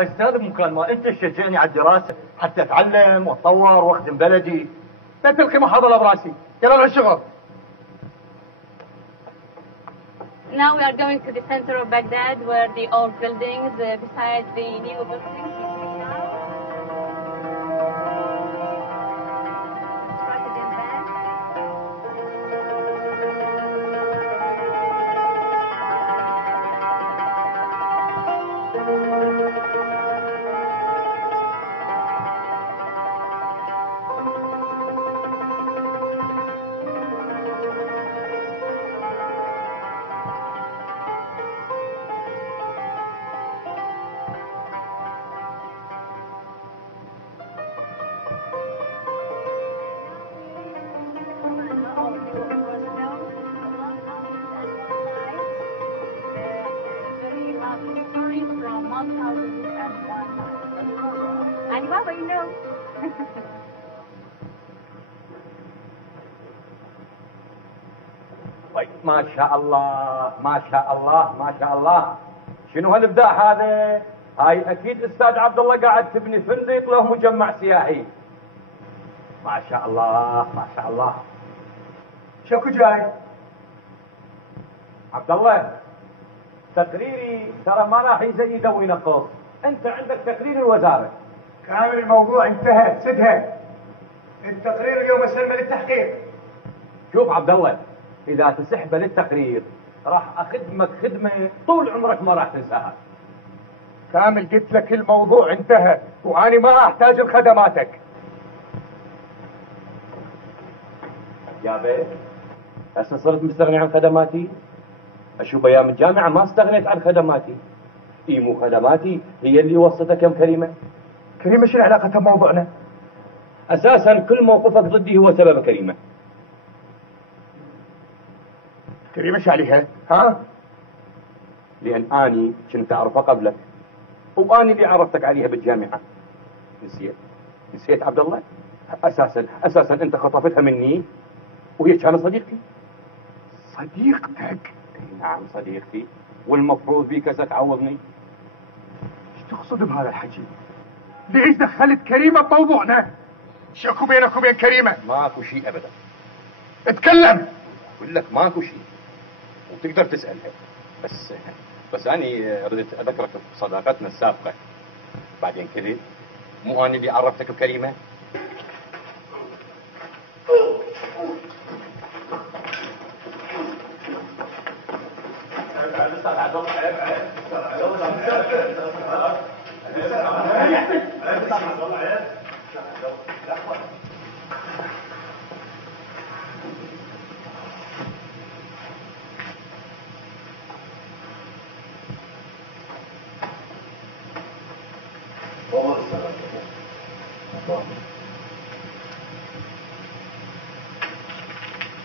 استاذ بمكان ما انت تشجعني على الدراسه حتى اتعلم واتطور واخدم بلدي. لا تلقي محاضره براسي، يلا على الشغل. Now we are going to the center of Baghdad where the old buildings beside the new buildings. طيب ما شاء الله ما شاء الله ما شاء الله، شنو هالابداع هذا؟ هاي اكيد استاذ عبد الله قاعد تبني فندق له مجمع سياحي. ما شاء الله ما شاء الله. شكو جاي؟ عبد الله تقريري ترى ما راح يزيد وينقص، انت عندك تقرير الوزاره. كامل الموضوع انتهى، سدها. التقرير اليوم اسلمه للتحقيق. شوف عبد الله، اذا تسحبه للتقرير راح اخدمك خدمه طول عمرك ما راح تنساها. كامل قلت لك الموضوع انتهى واني ما احتاج لخدماتك. يا بيه هسه صرت مستغني عن خدماتي؟ اشوف ايام الجامعه ما استغنيت عن خدماتي. اي مو خدماتي هي اللي وصلتك يا كريمه. كريمه شنو علاقتها بموضوعنا؟ اساسا كل موقفك ضدي هو سبب كريمه. كريمه شو عليها؟ ها؟ لان اني كنت اعرفها قبلك واني اللي عرفتك عليها بالجامعه. نسيت عبد الله؟ اساسا انت خطفتها مني وهي كانت صديقتي. صديقتك؟ نعم صديقتي، والمفروض بيك هسه تعوضني. ايش تقصد بهذا الحكي؟ ليش دخلت كريمه بموضوعنا؟ شكو بينك وبين كريمه؟ ماكو شيء ابدا. اتكلم. اقول لك ماكو شيء وتقدر تسالها. بس اني ردت اذكرك بصداقتنا السابقه. بعدين كذا مو اني اللي عرفتك بكريمه؟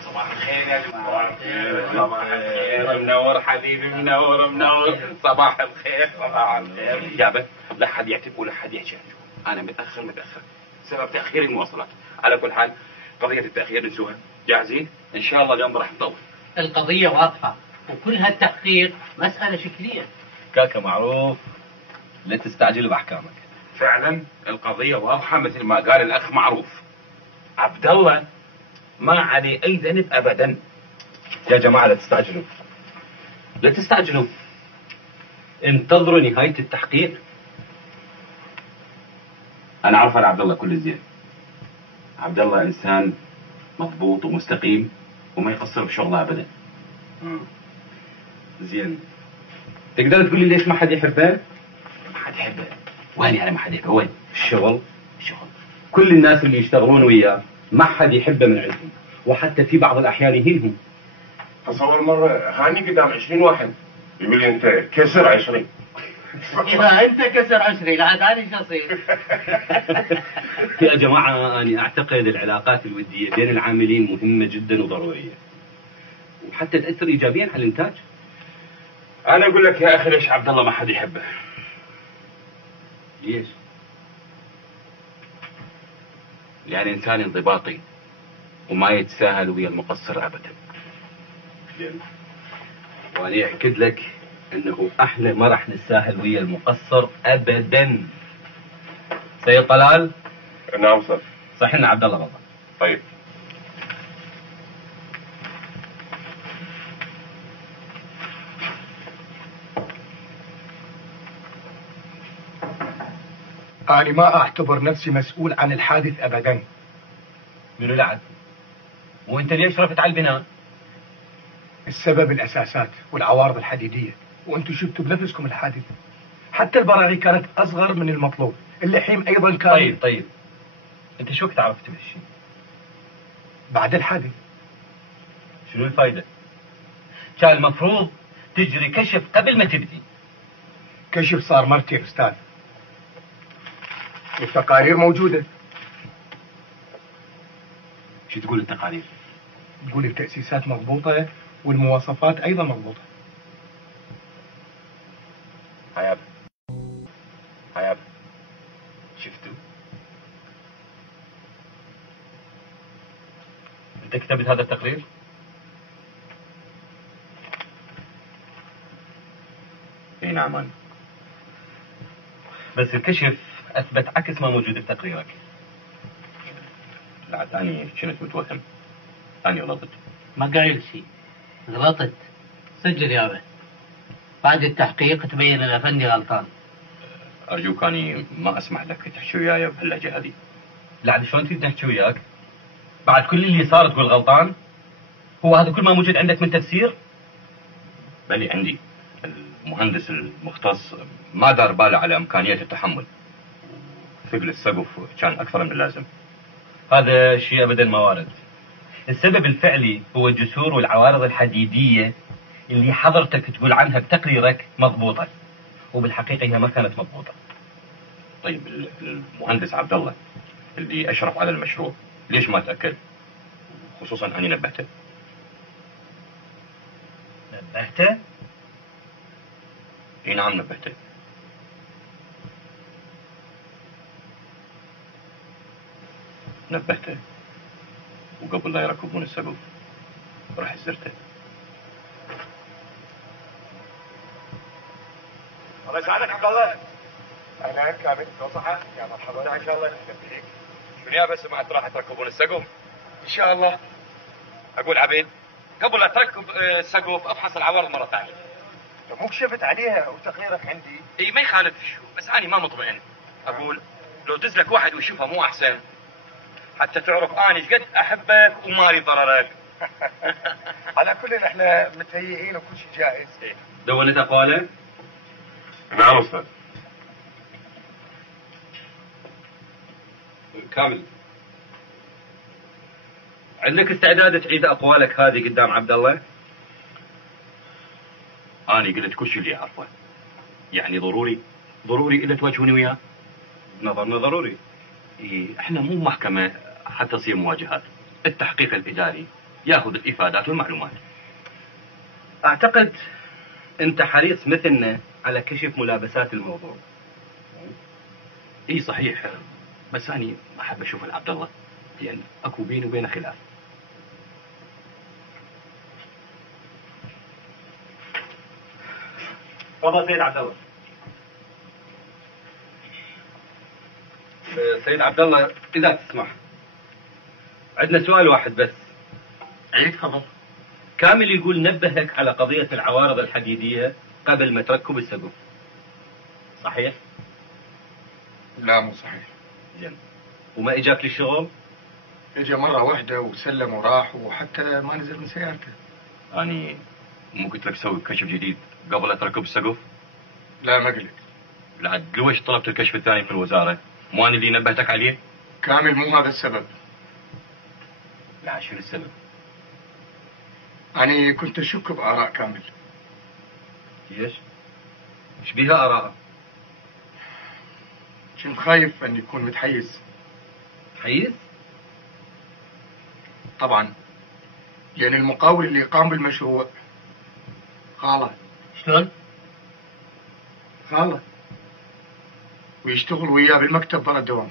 صباح الخير يا جماعة. صباح الخير. منور حبيبي، منور. صباح الخير. صباح الخير. جابت لا حد يعتب ولا حد يحكي. انا متاخر سبب تاخير المواصلات. على كل حال قضيه التاخير نسوها. جاهزين؟ ان شاء الله اليوم راح نطول. القضيه واضحه وكل هالتاخير مساله شكليه. كاكا معروف، لا تستعجل باحكامك. فعلا القضيه واضحه مثل ما قال الاخ معروف. عبد الله ما عليه اي ذنب ابدا. يا جماعه لا تستعجلوا، انتظروا نهايه التحقيق. انا عارف على عبد الله كل زين. عبد الله انسان مضبوط ومستقيم وما يقصر بشغله ابدا. زين، تقدر تقول لي ليش ما حد يحبه؟ ما حد يحبه؟ وين يعني ما حد يحبه؟ وين؟ الشغل. كل الناس اللي يشتغلون وياه ما حد يحبه من عندهم، وحتى في بعض الاحيان يهينهم. تصور مرة هاني قدام 20 واحد يقول لي انت كسر 20. اذا انت كسر 20 عاد انا ايش اصير؟ يا جماعه انا اعتقد العلاقات الوديه بين العاملين مهمه جدا وضروريه، وحتى تاثر ايجابيا على الانتاج. انا اقول لك يا اخي ليش عبد الله ما حد يحبه؟ ليش؟ يعني انسان انضباطي وما يتساهل ويا المقصر ابدا. وانا اكد لك انه احنا ما راح نتساهل ويا المقصر ابدا. سيد طلال. نعم صح. صحيح ان عبد الله غلطان. طيب. أنا ما أعتبر نفسي مسؤول عن الحادث أبدا. منو لعب؟ وانت ليش رفت على البناء؟ السبب الأساسات والعوارض الحديدية، وأنتم شفتوا بنفسكم الحادث. حتى البراغي كانت أصغر من المطلوب، اللحيم أيضا كان. طيب انت شو وقت عرفت بهالشيء؟ بعد الحادث. شنو الفايدة؟ كان المفروض تجري كشف قبل ما تبدي. كشف صار مرتين يا أستاذ، والتقارير موجودة. شو تقول التقارير؟ تقول التأسيسات مضبوطة والمواصفات أيضا مضبوطة. هياب شفتوا؟ انت كتبت هذا التقرير؟ اي نعم أنا. بس الكشف اثبت عكس ما موجود بتقريرك. لا أنا كنت متوهم، أنا غلطت. ما قايل شيء، غلطت. سجل يابا، بعد التحقيق تبين الأفندي غلطان. أرجوك أني ما أسمح لك تحكي وياي بهاللهجة هذه. لا شلون تريد نحكي وياك؟ بعد كل اللي صار تقول غلطان؟ هو هذا كل ما موجود عندك من تفسير؟ بلي عندي. المهندس المختص ما دار باله على إمكانية التحمل. ثقل السقف كان أكثر من اللازم. هذا شيء أبدا ما وارد. السبب الفعلي هو الجسور والعوارض الحديدية اللي حضرتك تقول عنها بتقريرك مضبوطة، وبالحقيقة هي ما كانت مضبوطة. طيب المهندس عبد الله اللي أشرف على المشروع ليش ما تأكد؟ خصوصا أني نبهته. نبهته؟ اي نعم نبهته. نبهته وقبل لا يركبون السقف راح زرته. الله يسعدك عبد الله. اهلا كامل، لو صحة يا مرحبا. ان شاء الله يخليك. شنو يا بس سمعت راح تركبون السقف؟ ان شاء الله. اقول عبيد قبل لا تركب السقف افحص العوارض مره ثانيه. مو كشفت عليها وتقريرك عندي. اي ما يخالف شو، بس اني ما مطمئن. اقول لو دز لك واحد ويشوفها مو احسن؟ حتى تعرف اني ايش قد احبك وما اريد ضررك. على كل احنا متهيئين وكل شيء جاهز. دونت اقواله؟ نعم أستاذ. كامل، عندك استعداد تعيد اقوالك هذه قدام عبد الله؟ اني قلت كل شيء اللي اعرفه. يعني ضروري الا تواجهوني وياه؟ نظرنا ضروري. احنا مو محكمة حتى تصير مواجهات. التحقيق الاداري ياخذ الافادات والمعلومات. اعتقد انت حريص مثلنا على كشف ملابسات الموضوع. اي صحيح، بس اني ما احب اشوف عبد الله لان اكو بيني وبينه خلاف. تفضل سيد عبد الله. سيد عبد الله اذا تسمح، عندنا سؤال واحد بس. عيد تفضل. كامل يقول نبهك على قضية العوارض الحديدية قبل ما تركب السقف، صحيح؟ لا مو صحيح. زين، وما اجاك للشغل؟ اجى مرة واحدة وسلم وراح وحتى ما نزل من سيارته. اني مو قلت لك سوي كشف جديد قبل لا تركب السقف؟ لا ما قلت. لا لويش طلبت الكشف الثاني في الوزارة؟ مو انا اللي نبهتك عليه؟ كامل مو هذا السبب. لا شنو السبب؟ أنا كنت أشك بآراء كامل. ليش؟ ايش بيها آراء؟ كنت خايف أن يكون متحيز. حيز؟ طبعا، لأن المقاول اللي قام بالمشروع خاله. شلون؟ خاله ويشتغل وياه بالمكتب برا الدوام.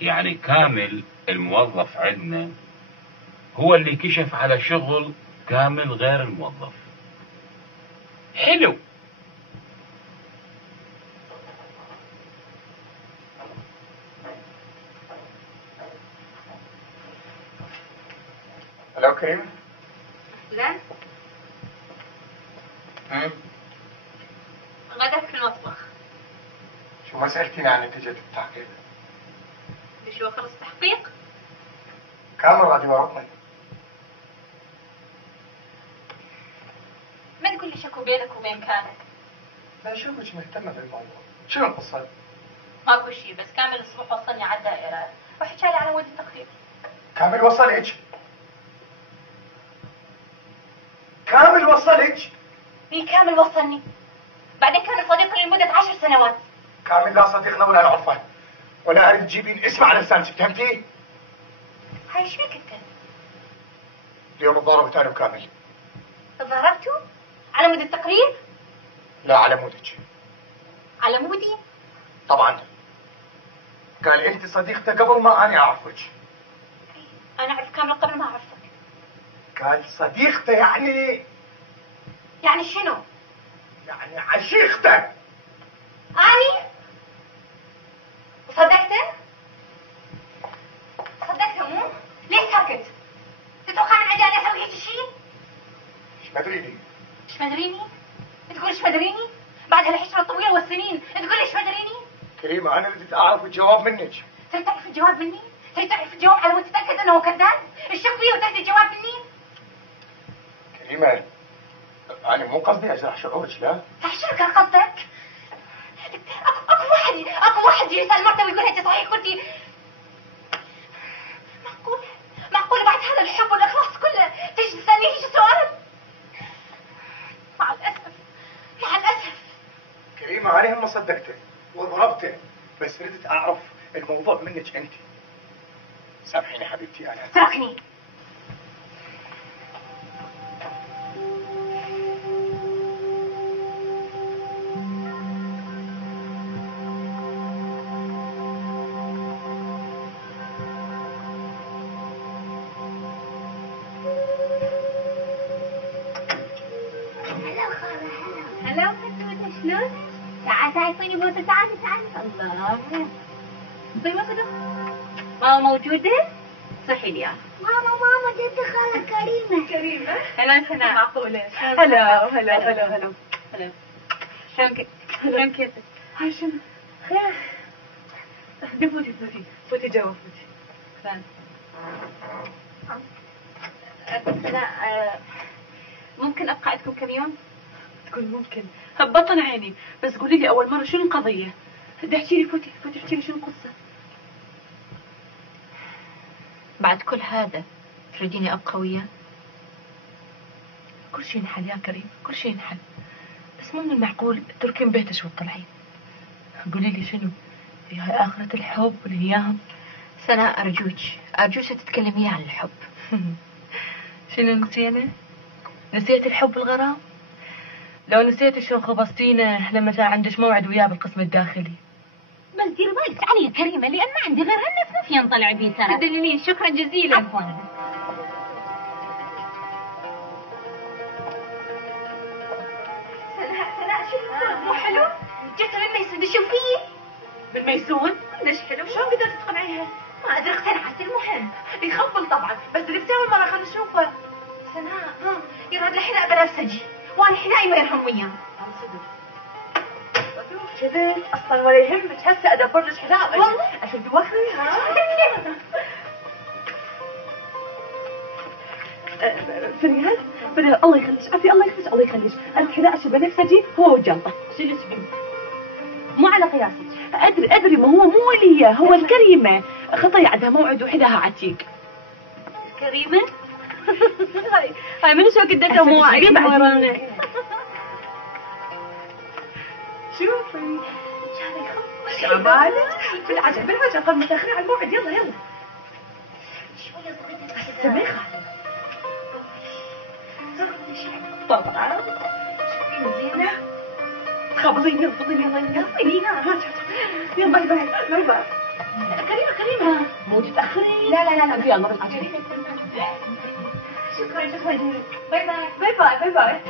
يعني كامل الموظف عندنا هو اللي كشف على شغل كامل غير الموظف. حلو. الو كريم. لا غداك في المطبخ. شو ما سألتيني عن نتيجة التحقيق؟ بشو خلص تحقيق؟ كامل راضي ورطني. ما تقول لي شكو بينك وبين كامل؟ لا شوفك مهتمة بالموضوع. شنو القصة؟ ماكو شيء، بس كامل الصبح وصلني على الدائرة وحكى لي على مود التقرير. كامل وصلك؟ كامل وصلك؟ في كامل وصلني. بعدين كان صديقي لمدة 10 سنوات. كامل لا صديقنا ولا نعرفه، ولا اريد تجيبين اسمه على لسانك، فهمتي؟ هاي ايش فيك انت؟ اليوم تضاربت انا وكامل. تضاربتوا؟ على مود التقرير؟ لا على مودك. على مودي؟ طبعا. قال انت صديقته قبل ما انا اعرفك. انا اعرف كامل قبل ما اعرفك. قال صديقته يعني شنو؟ يعني عشيقته. اني؟ وصدقته؟ صدقته مو؟ ليش ساكت؟ تتوقع من عندي انا اسوي هيك شيء؟ ايش مدريني؟ ايش مدريني؟ تقول ايش مدريني؟ بعد هالعشرة الطويلة والسنين تقول ايش مدريني؟ كريمة انا بدي اعرف الجواب منك. تريد تعرف الجواب مني؟ تريد تعرف الجواب على مود تتأكد انه كذاب؟ الشك فيه وتريد الجواب مني؟ كريمة انا مو قصدي اجرح شعورك، لا. شنو كان قصدك؟ اكو واحد يسأل مرته ويقول انت صحيح كنتي معقولة بعد هذا الحب والاخلاص كله تيجي تسألني هيك سؤال؟ مع الاسف كريمة انا هم صدقته وضربته، بس ردت اعرف الموضوع منك انت. سامحيني حبيبتي انا. تركني. هلا فتوته شلونك؟ تعال تعرفيني بوسه، تعالي الله. طيب ما كده؟ ماما موجودة؟ صحي لي يا ماما جد خالة كريمة. هلا سناء. معقولة. هلا. شلون كيفك؟ هاي شنو؟ خير. فوتي جوا فوتي. سناء ممكن ابقى عندكم كم يوم؟ تقول ممكن، هبطن عيني، بس قولي لي اول مرة شنو القضية؟ بدي احكي لي فوتي احكي لي شنو القصة؟ بعد كل هذا تريديني ابقى وياه؟ كل شيء ينحل يا كريم، كل شيء ينحل، بس مو من المعقول تركين بيتش وتطلعين. قولي لي شنو؟ في هاي آخرة الحب والهيام؟ سناء أرجوك تتكلمي عن الحب. شنو نسينا؟ نسيت الحب والغرام؟ لو نسيت شلون خبصتينا لما جاء عندش موعد وياه بالقسم الداخلي. بس دير بالك علي يا كريمة، لأن ما عندي غير هالنفنف ينطلع بيه ترى. تدللين، شكرا جزيلا. عفوا. سناء شوف مو حلو؟ جبت من ميسون شوفيه. بالميسون؟ ليش حلو؟ شلون قدرت تقنعيها؟ ما أدري اقتنعت. المهم يخبل طبعا، بس لبسي أول مرة خلينا نشوفه. سناء يراد الحذاء بنفسجي، وانا حذائي ما يرحم وياه. كذب اصلا ولا يهمك، هسه ادبر لك حذاء والله عشان توخري. فريال الله يخليك، عافية الله يخليك، الحذاء شبه بنفسجي هو والجنطة. شيلي مو على قياسك. ادري ما هو مو وليه، هو الكريمة خطي عندها موعد وحدها عتيق. كريمة؟ هاي من شو قدتها مواعيد ورانا. شوفي شعبالك بالعجل اقل متاخرين على الموعد. يلا شوية صغيرة بس ما يخالف طبعا. شوفي زينة. خبطيني يلا باي باي. كريمة مو تتأخري. لا يلا بالعجل. شكرا شكرا جزيلا. باي باي باي باي باي باي.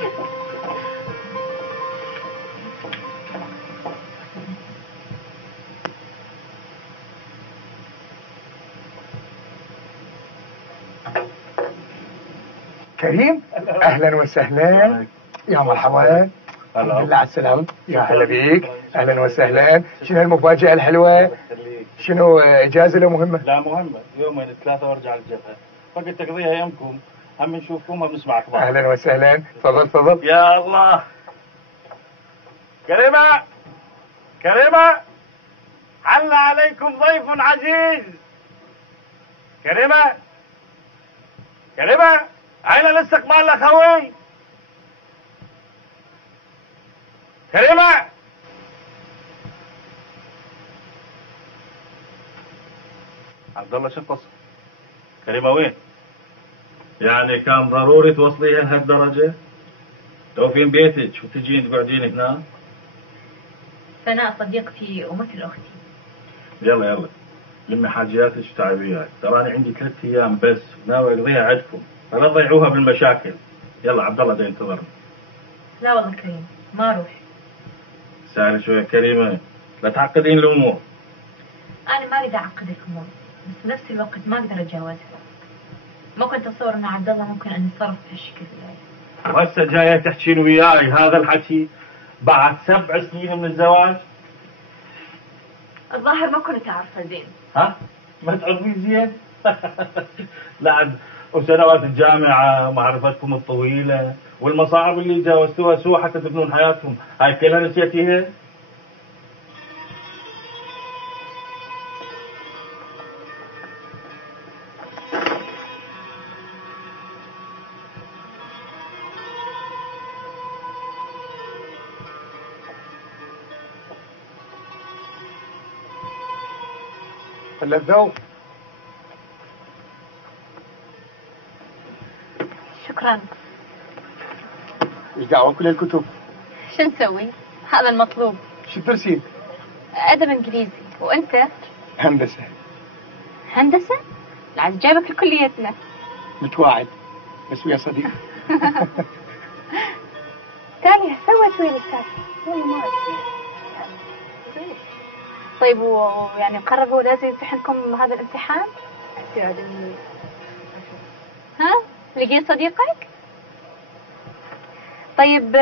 كريم اهلا وسهلا. يا مرحبا. الحمد لله على السلامة. يا هلا بيك. اهلا وسهلا. شنو هالمفاجأة الحلوة؟ شنو اجازة لو مهمة؟ لا مهمة، يومين ثلاثة وارجع للجبهة. فقط تقضيها يمكم، هم نشوفكم وبنسمع اخبار. اهلا وسهلا. تفضل تفضل. يا الله. كريمة كريمة، حل عليكم ضيف عزيز. كريمة كريمة، أين الاستقبال الأخوي؟ كريمة. عبد الله، شو القصة؟ كريمة وين؟ يعني كان ضروري توصليها لهالدرجة؟ لو فين بيتك وتجين تقعدين هنا؟ سناء صديقتي ومثل أختي. يلا يلا لمي حاجياتك وتعالي وياي، تراني عندي 3 أيام بس ناوي أقضيها عندكم، فلا تضيعوها بالمشاكل. يلا عبد الله ده ينتظرني. لا والله كريم ما أروح. سهل شوية كريمة، لا تعقدين الأمور. أنا ما أريد أعقد الأمور، بس في نفس الوقت ما أقدر أتجاوزها. ما كنت أتصور أن عبد الله ممكن أن يتصرف بهالشكل. وهسه جاية تحكين وياي هذا الحكي بعد 7 سنين من الزواج؟ الظاهر ما كنت أعرفها زين. ها؟ ما تعرفين زين؟ لا وسنوات الجامعة ومعرفتكم الطويلة والمصاعب اللي جاوزتوها سوا حتى تبنون حياتكم، هاي كلها نسيتيها؟ ولا الذوق. شكرا. ايش دعوة كل الكتب؟ شو نسوي؟ هذا المطلوب. شو تدرسين؟ أدب إنجليزي. وأنت؟ هندسة. هندسة؟ العز جايبك لكليتنا. متواعد بس ويا صديق. تالي سويت ويا الأستاذ؟ والله ما أدري. طيب ويعني قرروا لازم يمتحنكم هذا الامتحان؟ ها؟ لقيت صديقك؟ طيب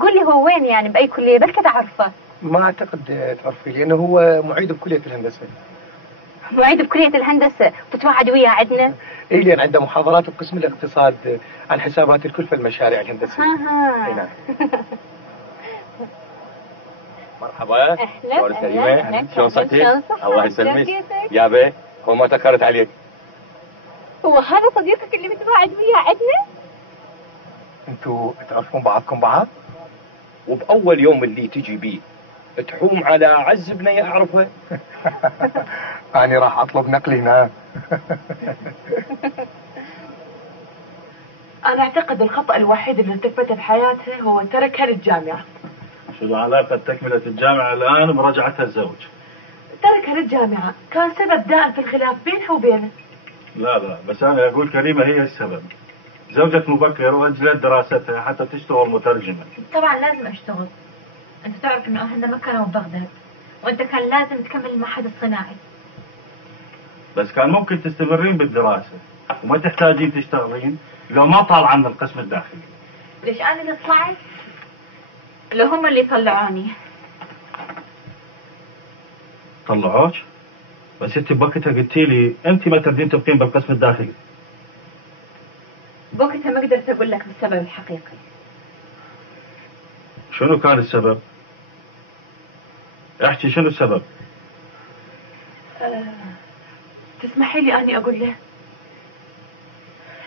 قول لي هو وين يعني بأي كلية بلكي تعرفه؟ ما اعتقد تعرفي لانه هو معيد بكلية الهندسة. معيد بكلية الهندسة وتتوعد وياه عندنا؟ اي لان عنده محاضرات بقسم الاقتصاد عن حسابات الكلفة المشاريع الهندسية. ها. نعم. مرحبا. أهلا. شلون صحتك؟ الله يسلمك. يا بي هو ما تأخرت عليك. هو هذا صديقك اللي متواعد وياه عندنا؟ انتوا تعرفون بعضكم بعض؟ وبأول يوم اللي تجي بيه تحوم على أعز بنية أعرفها. أنا راح أطلب نقلي هنا. أنا أعتقد الخطأ الوحيد اللي ارتكبته بحياتها هو ترك هالجامعة. شو علاقة تكملة الجامعة الآن برجعتها الزوج؟ ترك هالجامعة كان سبب دائم في الخلاف بينها وبينه. لا بس أنا أقول كريمة هي السبب. زوجك مبكر وأجلت دراستها حتى تشتغل مترجمة. طبعا لازم أشتغل. أنت تعرف إنه أهلنا ما كانوا ببغداد، وأنت كان لازم تكمل المعهد الصناعي. بس كان ممكن تستمرين بالدراسة وما تحتاجين تشتغلين لو ما طال عنا القسم الداخلي. ليش أنا اللي طلعت؟ لو هم اللي طلعوني. طلعوك؟ بس انت بوقتها قلتي لي انت ما تريدين تبقين بالقسم الداخلي. بوقتها ما قدرت أقول لك السبب الحقيقي. شنو كان السبب؟ احكي شنو السبب؟ تسمحي لي أني أقول له؟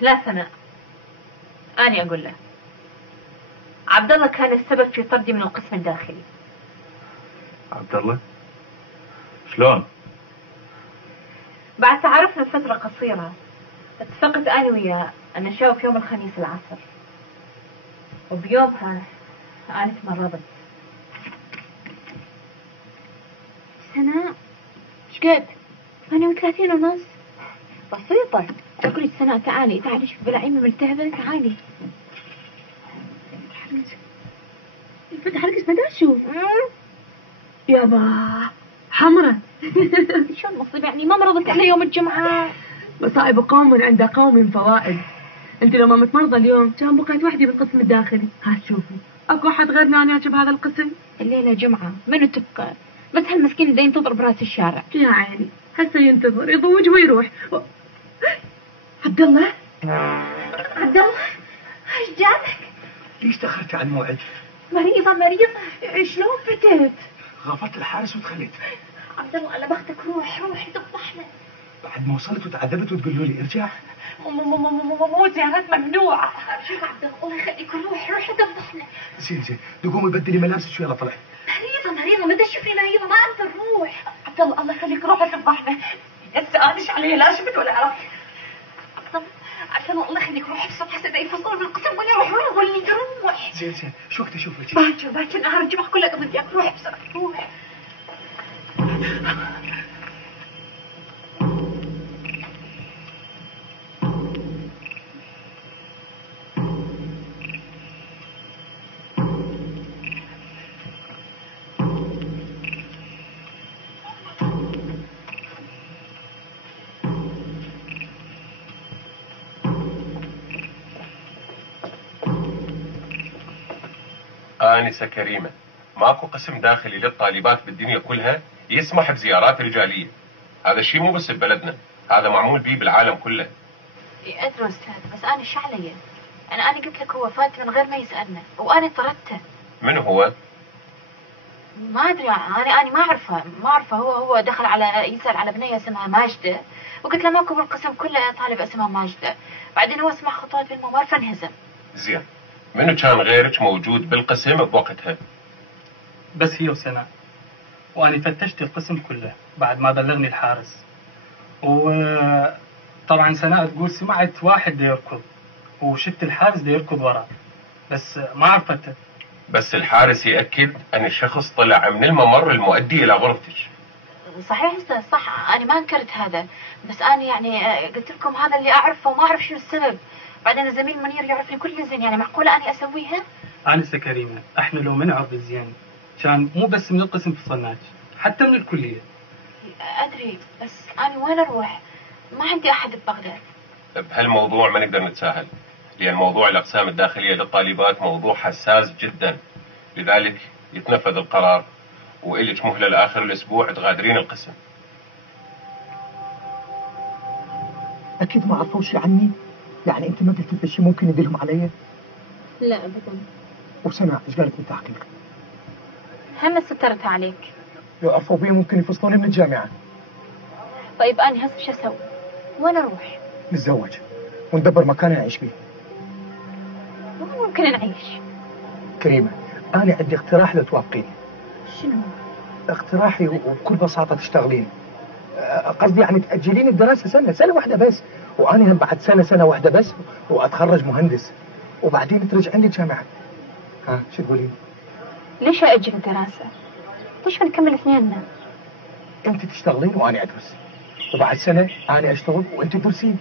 لا سناء، أني أقول له. عبد الله كان السبب في طردي من القسم الداخلي. عبد الله؟ شلون؟ بعد تعرفنا فترة قصيرة اتفقت أنا وياه أن نشوف يوم الخميس العصر، وبيومها أنا تمرضت. سناء ايش قد؟ 38 ونص. بسيطة. أقول لك سناء تعالي شوف بلاعيمة ملتهبة، تعالي. فتح لك اسمها شو؟ يابا حمرة. شو المصيبة يعني؟ ما مرضت علي يوم الجمعة؟ مصائب قوم عند قوم فوائد. انت لو ما متمرضة اليوم كان بقيت وحدي بالقسم الداخلي. ها شوفي اكو احد غيرنا انا بهذا القسم؟ الليلة جمعة منو تبقى؟ بس هالمسكين ده ينتظر براس الشارع. يا عيني هسه ينتظر يضوج ويروح. عبد الله ايش جابك؟ ليش تأخرت عن الموعد؟ مريضة شلون فتت؟ غفرت الحارس ودخلت. عبد الله على بختك روح تفضحنا. بعد ما وصلت وتعذبت وتقولوا لي ارجع. مو زيارات ممنوعة. شوف عبد الله الله يخليك روح تفضحنا. زين تقومي بدلي ملابسك شوي طلع. مريضة ما تشوفي مريضة ما أقدر روح. عبد الله يخليك روح تفضحنا. استأنش عليه لا شفت ولا عرفت. عبد الله يخليك روح بسرعة حتى يفصلوا بالقسم ولا يروح ولا روح. زين شو وقت اشوفك؟ باكر نهار الجمعة كلها قضيت روح بسرعة روح. آنسة كريمة، ماكو قسم داخلي للطالبات بالدنيا كلها يسمح بزيارات رجالية. هذا الشيء مو بس ببلدنا، هذا معمول به بالعالم كله. أدري أستاذ بس أنا إيش علي؟ أنا قلت لك هو فات من غير ما يسألنا وأنا طردته. من هو؟ ما أدري أنا ما أعرفه هو دخل على يسأل على بنية اسمها ماجدة وقلت له ماكو بالقسم كله طالب اسمها ماجدة. بعدين هو سمع خطوات بالممر فانهزم. زين، منو كان غيرك موجود بالقسم بوقتها؟ بس هي وسناء، وأنا فتشت القسم كله بعد ما بلغني الحارس. وطبعا سناء تقول سمعت واحد دا يركض وشفت الحارس دا يركض وراه بس ما عرفته. بس الحارس يأكد أن الشخص طلع من الممر المؤدي إلى غرفتك. صحيح أستاذ صح، أنا ما أنكرت هذا، بس أنا يعني قلت لكم هذا اللي أعرفه وما أعرف شنو السبب. بعدين الزميل منير يعرفني كل زين، يعني معقولة أني أسويها؟ آنسة كريمة، احنا لو ما نعرف الزين كان مو بس من القسم فصلناك حتى من الكلية. أدري بس أنا وين أروح؟ ما عندي أحد ببغداد. بهالموضوع ما نقدر نتساهل، لأن موضوع الأقسام الداخلية للطالبات موضوع حساس جدا، لذلك يتنفذ القرار وإلك مهلة لآخر الأسبوع تغادرين القسم. أكيد ما عرفوا شيء عني؟ يعني أنت ما قلت شيء ممكن يدلهم علي؟ لا أبدا. وسناء إيش قالت بالتحقيق؟ هم سترتها عليك. لو عرفوا بي ممكن يفصلوني من الجامعة. طيب أنا هسه شو أسوي؟ وين أروح؟ نتزوج وندبر مكان نعيش فيه. وين ممكن نعيش؟ كريمة أنا عندي اقتراح لو توافقيني. شنو؟ اقتراحي وبكل بساطة تشتغلين. قصدي يعني تأجلين الدراسة سنة واحدة بس، وأنا هم بعد سنة واحدة بس وأتخرج مهندس، وبعدين ترجعين للجامعة. ها شو تقولين؟ ليش أأجل الدراسة؟ ليش ما نكمل اثنيننا؟ أنت تشتغلين وأنا أدرس، وبعد سنة أنا أشتغل وأنت تدرسين.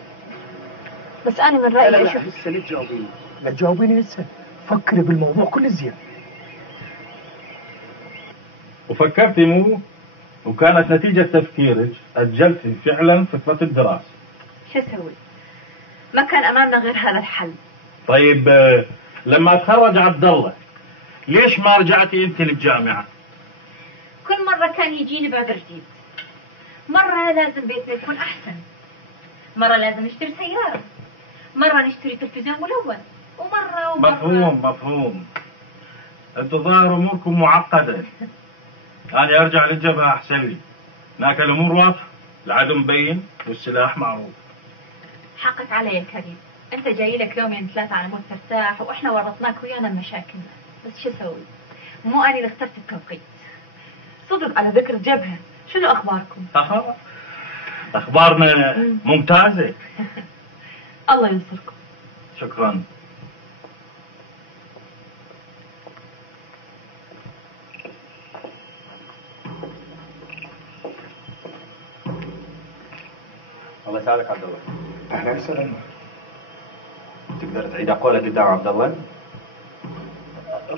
بس أنا من رأيي أشوف لسه لا تجاوبيني. لا تجاوبيني لسه، فكري بالموضوع كل زين. وفكرتي مو؟ وكانت نتيجة تفكيرك أجلتي فعلا فترة الدراسة. شو أسوي؟ ما كان أمامنا غير هذا الحل. طيب لما تخرج عبد الله ليش ما رجعتي أنت للجامعة؟ كل مرة كان يجيني باب جديد. مرة لازم بيتنا يكون أحسن، مرة لازم نشتري سيارة، مرة نشتري تلفزيون ملون، ومرة مفهوم. أنتوا ظاهر أموركم معقدة. أنا أرجع للجبهة أحسن لي، هناك الأمور واضحة، العدو مبين والسلاح معروف. حقك علي يا كريم، أنت جاي لك يومين ثلاثة على مود ترتاح، وإحنا ورطناك ويانا مشاكلنا، بس شو أسوي؟ مو أنا اللي اخترت التوقيت. صدق على ذكر الجبهة، شنو أخباركم؟ أخبارنا ممتازة. الله ينصركم. شكرا. الله يسعدك عبد الله. اهلا وسهلا. تقدر تعيد اقوالك قدام عبد الله؟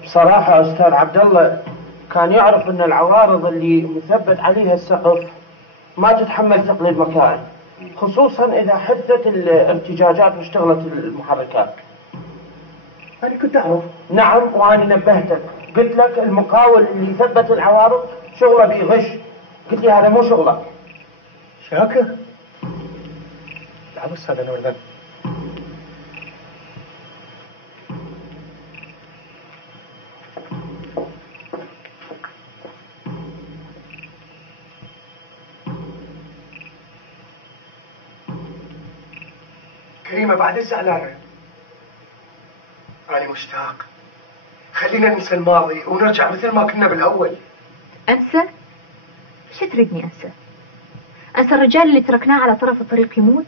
بصراحة أستاذ عبد الله كان يعرف أن العوارض اللي مثبت عليها السقف ما تتحمل ثقل المكان، خصوصا إذا حدثت الارتجاجات واشتغلت المحركات. أنا كنت أعرف. نعم، وأنا نبهتك، قلت لك المقاول اللي يثبت العوارض شغله بيغش، قلت لي هذا مو شغلك. شاكر؟ لا بس هذا نور. كريمة بعد الزعلانة. أنا مشتاق. خلينا ننسى الماضي ونرجع مثل ما كنا بالأول. أنسى؟ شو تريدني أنسى؟ أنسى الرجال اللي تركناه على طرف الطريق يموت؟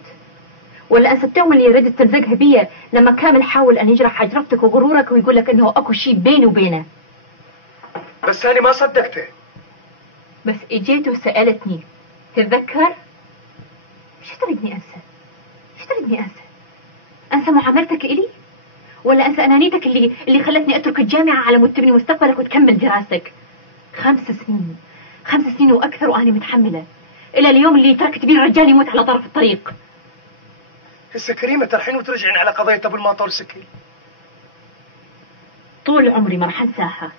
ولا أنسى التهمة اللي ردت تلزقها بيا لما كامل حاول أن يجرح حجرتك وغرورك ويقول لك إنه أكو شيء بيني وبينه؟ بس أنا ما صدقته. بس إجيت وسألتني، تتذكر؟ شو تريدني أنسى؟ شو تريدني أنسى؟ أنسى معاملتك إلي؟ ولا أنسى أنانيتك اللي خلتني أترك الجامعة على مود تبني مستقبلك وتكمل دراستك؟ 5 سنين، 5 سنين وأكثر وأنا متحملة إلى اليوم اللي تركت بيه الرجال يموت على طرف الطريق. هسه كريمة ترحين وترجعين على قضية أبو الماطور سكي. طول عمري ما رح أنساها.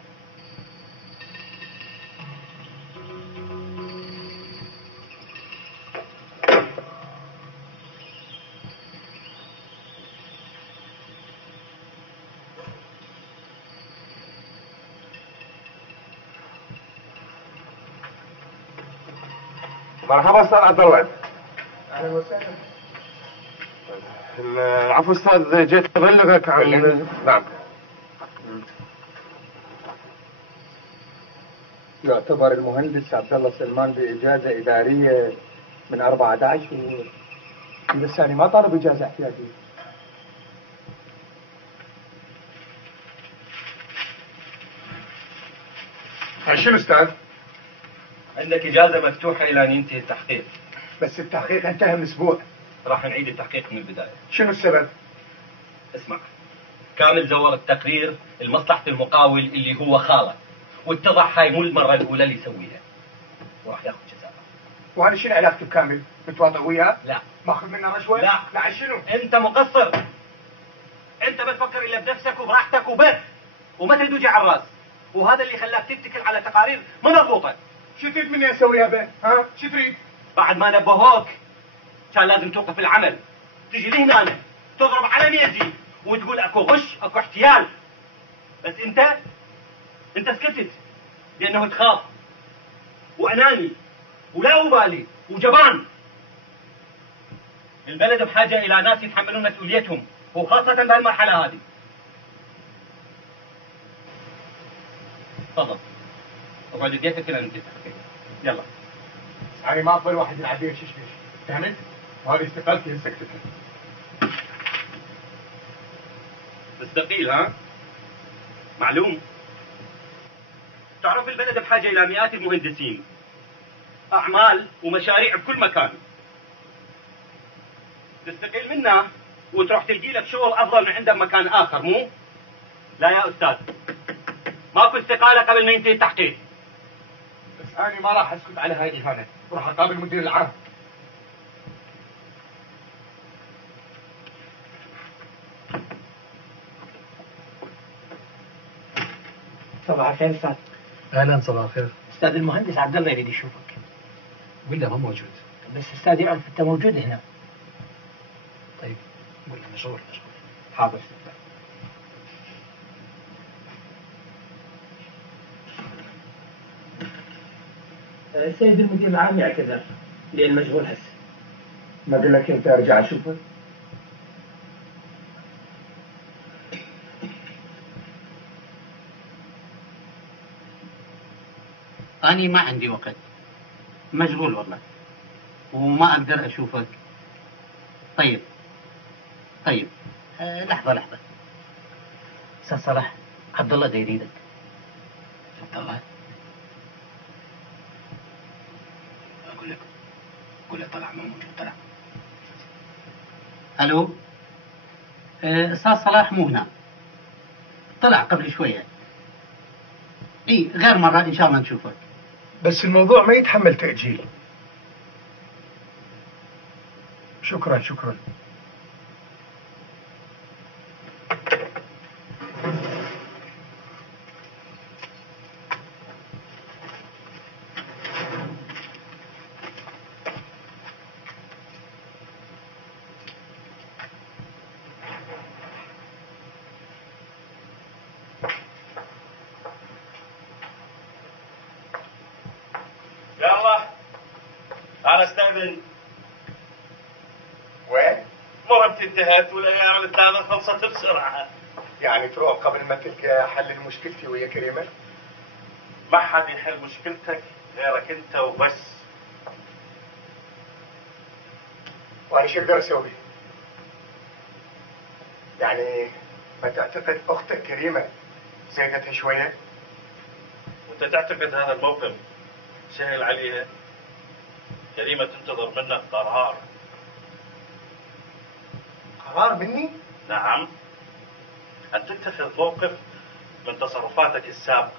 مرحبا استاذ عبد الله. اهلا وسهلا. العفو استاذ، جيت ابلغك عن نعم. يعتبر المهندس عبد الله سلمان باجازه اداريه من 14 شهور، بس يعني ما طالب اجازه احتياجيه. شنو استاذ؟ عندك إجازة مفتوحة إلى أن ينتهي التحقيق. بس التحقيق انتهى من اسبوع. راح نعيد التحقيق من البداية. شنو السبب؟ اسمع، كامل زور التقرير لمصلحة المقاول اللي هو خاله، واتضح هاي مو المرة الأولى اللي يسويها، وراح ياخذ جزاء. وانا شنو علاقتي بكامل؟ متواطئ وياه؟ لا. ماخذ منه رشوه؟ لا. لا شنو؟ أنت مقصر. أنت بتفكر إلا بنفسك وبراحتك وبس، وما تدوج على الراس، وهذا اللي خلاك تتكل على تقارير ما مضبوطة. شو تريد مني اسوي يا بيه؟ ها؟ شو تريد؟ بعد ما نبهوك كان لازم توقف العمل، تجي لهنا أنا تضرب على ميزي وتقول اكو غش اكو احتيال، بس انت سكتت لانه تخاف واناني ولا أبالي وجبان. البلد بحاجة إلى ناس يتحملون مسؤوليتهم، وخاصة بهالمرحلة هذه. تفضل اقعد بيتك الى انت. يلا. يعني ما اقبل واحد يلعب بيه شيش فهمت؟ وهذه استقالتي هسه اكتبها. تستقيل ها؟ معلوم. تعرف البلد بحاجة إلى مئات المهندسين، أعمال ومشاريع بكل مكان. تستقيل منه وتروح تلقي لك شغل أفضل من عندك مكان آخر، مو؟ لا يا أستاذ، ماكو استقالة قبل ما ينتهي التحقيق. بس أنا ما راح أسكت على هاي الإهانة، وراح أقابل المدير العام. صباح الخير استاذ. اهلا، صباح الخير. استاذ المهندس عبد الله يريد يشوفك. قول له ما موجود. بس استاذ يعرف انت موجود هنا. طيب قول له مشغول. حاضر استاذ. السيد المدير العام يعتذر لان مشغول هسه. ما قل لك انت ارجع اشوفه؟ أنا ما عندي وقت، مشغول والله، وما أقدر أشوفك. طيب لحظة. استاذ صلاح، عبد الله دا يريدك. عبد الله، أقول لك طلع ما موجود. طلع الو. استاذ صلاح مو هنا، طلع قبل شويه. اي غير مره ان شاء الله نشوفك. بس الموضوع ما يتحمل تأجيل. شكرا شكرا. يلا انا استاذن. وين؟ مهمتي انتهت والايام اللي استاذن خلصت بسرعه. يعني تروح قبل ما تلقى حل لمشكلتي ويا كريمة؟ ما حد يحل مشكلتك غيرك انت وبس. وانا شو اقدر اسوي؟ يعني ما تعتقد اختك كريمة زيدتها شوية؟ وانت تعتقد هذا الموقف سهل عليها؟ كريمة تنتظر منك قرار. قرار مني؟ نعم، أن تتخذ موقف من تصرفاتك السابقة،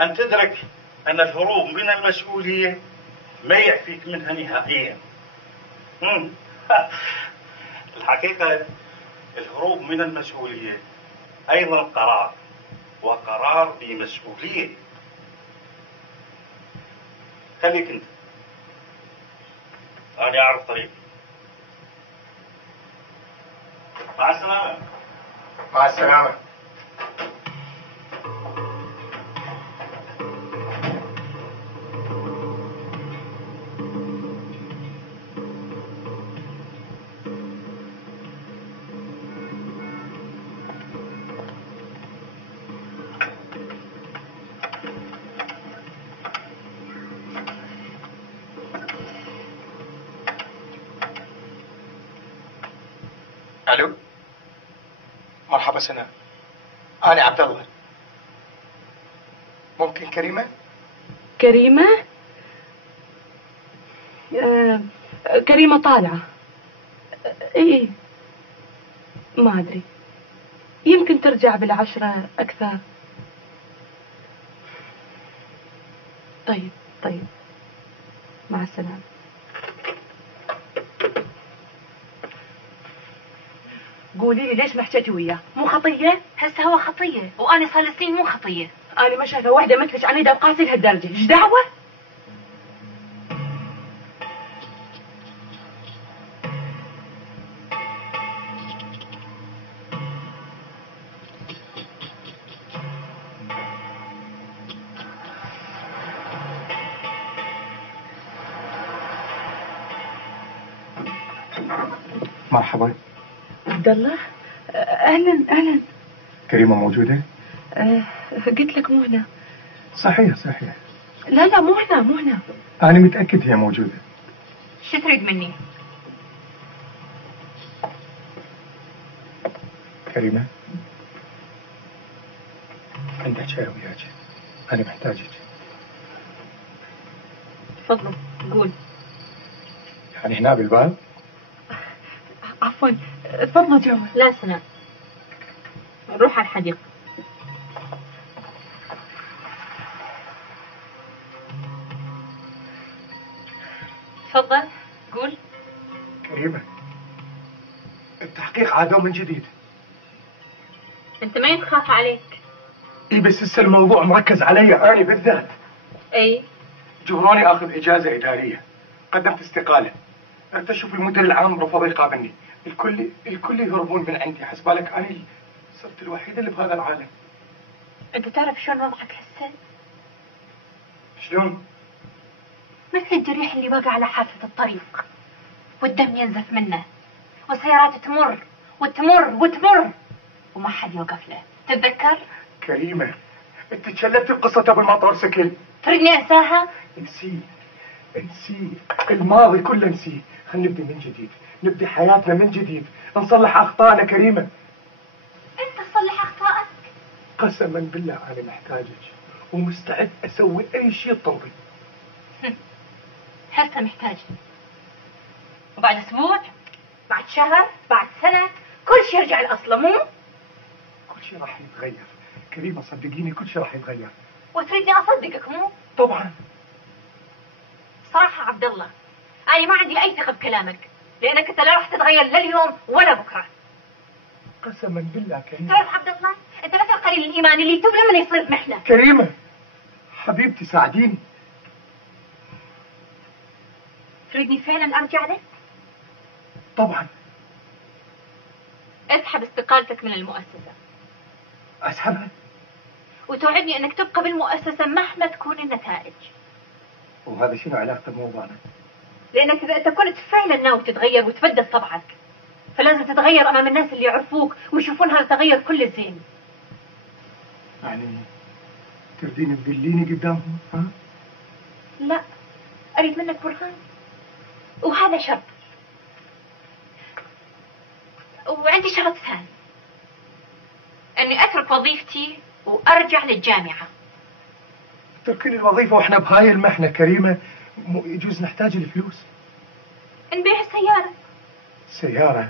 أن تدرك أن الهروب من المسؤولية ما يعفيك منها نهائيا. الحقيقة الهروب من المسؤولية أيضا قرار، وقرار بمسؤولية. خليك أنت، أنا أعرف طريقي. مع السلامة. مع السلامة. الو. مرحبا سناء، انا عبد الله. ممكن كريمة؟ كريمة؟ كريمة طالعة. ايه ما ادري، يمكن ترجع بالعشرة اكثر. طيب طيب، مع السلامة. قولي لي ليش ما حكيتي وياه؟ مو خطية؟ هسه هو خطية وأنا صار لي سنين مو خطية. أنا ما شايفة واحدة مثلك عنيدة وقاسية لهالدرجة، إيش دعوة؟ مرحبا. عبد الله، أهلا أهلا. كريمة موجودة؟ قلت لك مو هنا. صحيح صحيح. لا لا مو هنا مو هنا. أنا متأكد هي موجودة. شو تريد مني؟ كريمة، عندي حكاية وياك، أنا محتاجك. تفضلوا قول. يعني هنا بالباب؟ عفوا تفضلوا جوا. لا سناء، نروح على الحديقة. تفضل قول. كريمة، التحقيق عادوا من جديد. انت ما يتخاف عليك. اي بس هسه الموضوع مركز علي أنا بالذات. اي جبروني اخذ اجازة ادارية، قدمت استقالة، رحت اشوف المدير العام رفض يقابلني، الكل يهربون من عندي، حسبالك انا صرت الوحيدة اللي بهذا العالم. انت تعرف شلون وضعك هسه؟ شلون؟ مثل الجريح اللي وقع على حافة الطريق والدم ينزف منه والسيارات تمر وتمر وتمر وما حد يوقف له. تتذكر؟ كريمة، انت تشلبتي بقصة ابو المطار سكل. تريدني انساها؟ انسي الماضي كله انسيه، خلينا نبدي من جديد، نبدي حياتنا من جديد، نصلح اخطائنا. كريمة، انت تصلح اخطائك؟ قسما بالله انا محتاجك ومستعد اسوي اي شيء تطلبي. هسه محتاجني وبعد اسبوع بعد شهر، بعد سنة، كل شيء يرجع لأصله، مو؟ كل شيء راح يتغير كريمة، صدقيني كل شيء راح يتغير. وتريدني أصدقك، مو؟ طبعا. صراحة عبد الله، أنا ما عندي أي ثقة بكلامك، لأنك أنت لا راح تتغير لا اليوم ولا بكرة. قسما بالله كريمة. تعرف عبد الله، أنت مثل قليل الإيمان اللي يتوب لما يصير بمحنة. كريمة حبيبتي ساعديني. تريدني فعلا أرجع لك؟ طبعا. اسحب استقالتك من المؤسسة. أسحبها؟ وتوعدني أنك تبقى بالمؤسسة مهما تكون النتائج. وهذا شنو علاقته بموضوعنا؟ لأنك إذا أنت كنت فعلا ناوي تتغير وتبدل طبعك، فلازم تتغير أمام الناس اللي يعرفوك ويشوفون هذا التغير كل الزين. يعني ترديني تذليني قدامهم، ها؟ لا، أريد منك برهان، وهذا شرط. وعندي شرط ثاني، أني أترك وظيفتي وأرجع للجامعة. تركني الوظيفة وإحنا بهاي المحنة كريمة، يجوز نحتاج الفلوس. نبيع السيارة. سيارة؟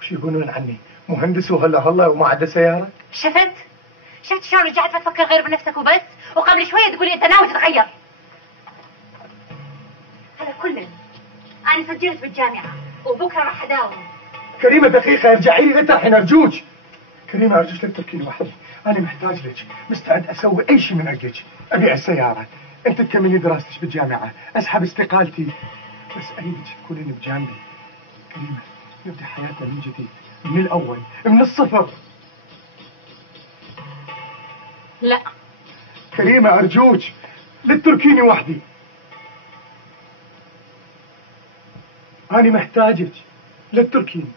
وش يقولون عني؟ مهندس وهلا وما عنده سيارة؟ شفت شلون رجعت ما تفكر غير بنفسك وبس، وقبل شوية تقولي أنت ناوي تتغير. هذا كله أنا سجلت بالجامعة وبكرة راح أداوم. كريمة دقيقة، ارجعي لي انت الحين ارجوك. كريمة ارجوك لا تتركيني وحدي، انا محتاج لك، مستعد اسوي اي شيء من اجلك، ابيع السيارة، انت تكملي دراستك بالجامعة، اسحب استقالتي، بس اريدك تكونين بجانبي. كريمة نبدأ حياتنا من جديد، من الاول، من الصفر. لا كريمة ارجوك لا تتركيني وحدي، انا محتاجك، لا تتركيني.